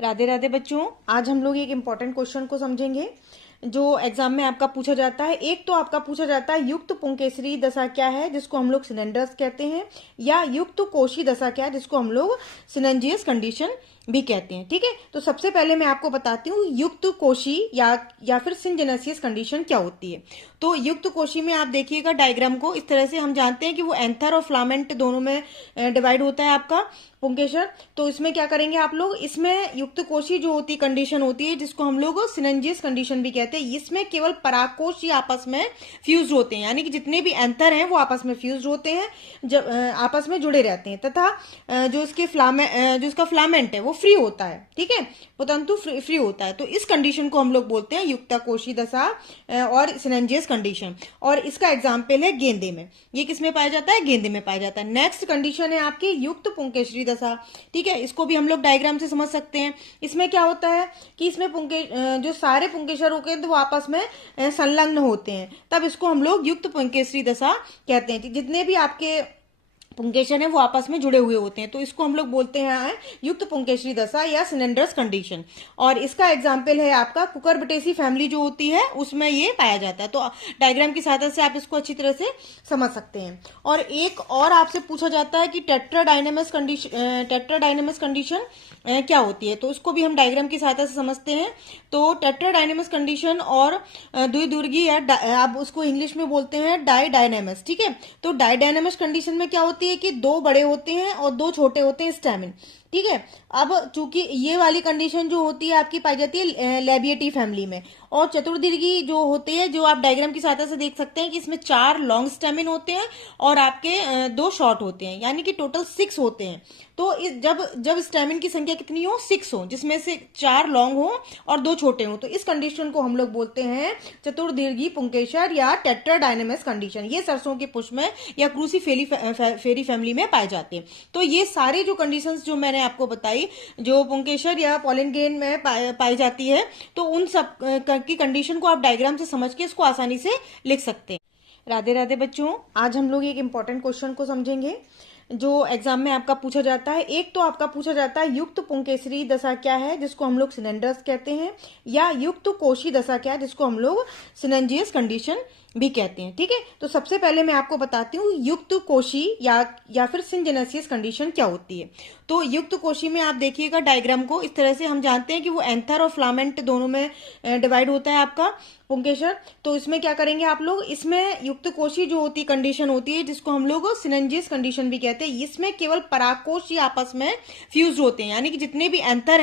राधे राधे बच्चों, आज हम लोग एक इम्पॉर्टेंट क्वेश्चन को समझेंगे जो एग्जाम में आपका पूछा जाता है। एक तो आपका पूछा जाता है युक्त पुंकेसरी दशा क्या है, जिसको हम लोग सिलेंडर्स कहते हैं, या युक्त कोशी दशा क्या है, जिसको हम लोग सिनेंजियस कंडीशन भी कहते हैं। ठीक है, तो सबसे पहले मैं आपको बताती हूँ युक्त कोशी या फिर सिनजेनेसियस कंडीशन क्या होती है। तो युक्त कोशी में आप देखिएगा डायग्राम को, इस तरह से हम जानते हैं कि वो एंथर और फ्लामेंट दोनों में डिवाइड होता है आपका पुंकेसर। तो इसमें क्या करेंगे आप लोग, इसमें युक्त कोशी जो होती कंडीशन होती है, जिसको हम लोग सिनेंजियस कंडीशन भी कहते हैं, इसमें केवल परागकोश ही आपस में फ्यूज होते हैं, यानी कि जितने भी एंथर हैं वो आपस में फ्यूज होते हैं, जब आपस में जुड़े रहते हैं, तथा जो इसका फ्लामेंट है वो फ्री होता है। ठीक है, वो तंतु फ्री होता है। तो इस कंडीशन को हम लोग बोलते हैं युक्ता कोशी दशा और सिनेंजियस कंडीशन। और इसका एग्जाम्पल है गेंदे में। ये किस में पाया जाता है? गेंदे में पाया जाता है। नेक्स्ट कंडीशन है आपकी युक्त पुंकेसरी दशा। ठीक है, इसको भी हम लोग डायग्राम से समझ सकते हैं। इसमें क्या होता है कि इसमें जो सारे पुंकेसर होते हैं तो वो आपस में संलग्न होते हैं, तब इसको हम लोग युक्त पुंकेसरी दशा कहते हैं। जितने भी आपके पुंकेसर है वो आपस में जुड़े हुए होते हैं, तो इसको हम लोग बोलते हैं युक्त पुंकेसरी दशा या सिलेंडर्स कंडीशन। और इसका एग्जाम्पल है आपका कुकुरबिटेसी फैमिली जो होती है उसमें ये पाया जाता है। तो डायग्राम की सहायता से आप इसको अच्छी तरह से समझ सकते हैं। और एक और आपसे पूछा जाता है कि टेट्राडायनेमस कंडीशन क्या होती है, तो उसको भी हम डायग्राम की सहायता से समझते हैं। तो टेट्राडायनेमस कंडीशन और द्विध्रुवी या आप उसको इंग्लिश में बोलते हैं डाइडायनेमस। ठीक है, तो डाइडायनेमस कंडीशन में क्या होती है कि दो बड़े होते हैं और दो छोटे होते हैं स्टैमिन। ठीक है, अब चूंकि ये वाली कंडीशन जो होती है आपकी पाई जाती है लेबिएटी फैमिली में, और चतुर्दीर्घी जो होते हैं, जो आप डायग्राम की सहायता से देख सकते हैं कि इसमें 4 लॉन्ग स्टेमिन होते हैं और आपके 2 शॉर्ट होते हैं, यानी कि टोटल 6 होते हैं। तो जब स्टेमिन की संख्या कितनी हो? 6 हो, जिसमें से 4 लॉन्ग हो और 2 छोटे हो, तो इस कंडीशन को हम लोग बोलते हैं चतुर्दीर्घी पुंकेसर या टेट्राडायनेमस कंडीशन। ये सरसों के पुष्प में या फेरी फैमिली में पाए जाते हैं। तो ये सारे जो कंडीशंस जो मैंने आपको बताई, जो पुंकेसर या पॉलन ग्रेन में पाई जाती है, तो उन सब की कंडीशन को आप डायग्राम से समझ के इसको आसानी से लिख सकते हैं। राधे राधे बच्चों, आज हम लोग एक इम्पॉर्टेंट क्वेश्चन को समझेंगे जो एग्जाम में आपका पूछा जाता है। एक तो आपका पूछा जाता है युक्त पुंकेसरी दशा क्या है, जिसको हम लोग सिलेंडर्स कहते हैं, या युक्त कोशी दशा क्या है, जिसको हम लोग सिनेंजियस कंडीशन भी कहते हैं। ठीक है, तो सबसे पहले मैं आपको बताती हूँ युक्त कोशी या फिर सिनजेनेसियस कंडीशन क्या होती है। तो युक्त कोशी में आप देखिएगा डायग्राम को, इस तरह से हम जानते हैं कि वो एंथर और फ्लामेंट दोनों में डिवाइड होता है आपका पुंकेसर। तो इसमें क्या करेंगे आप लोग, इसमें युक्त कोशी जो होती कंडीशन होती है, जिसको हम लोग सिनेंजियस कंडीशन भी कहते हैं, इसमें केवल परागकोश ही आपस में फ्यूज होते हैं, यानी कि जितने भी एंथर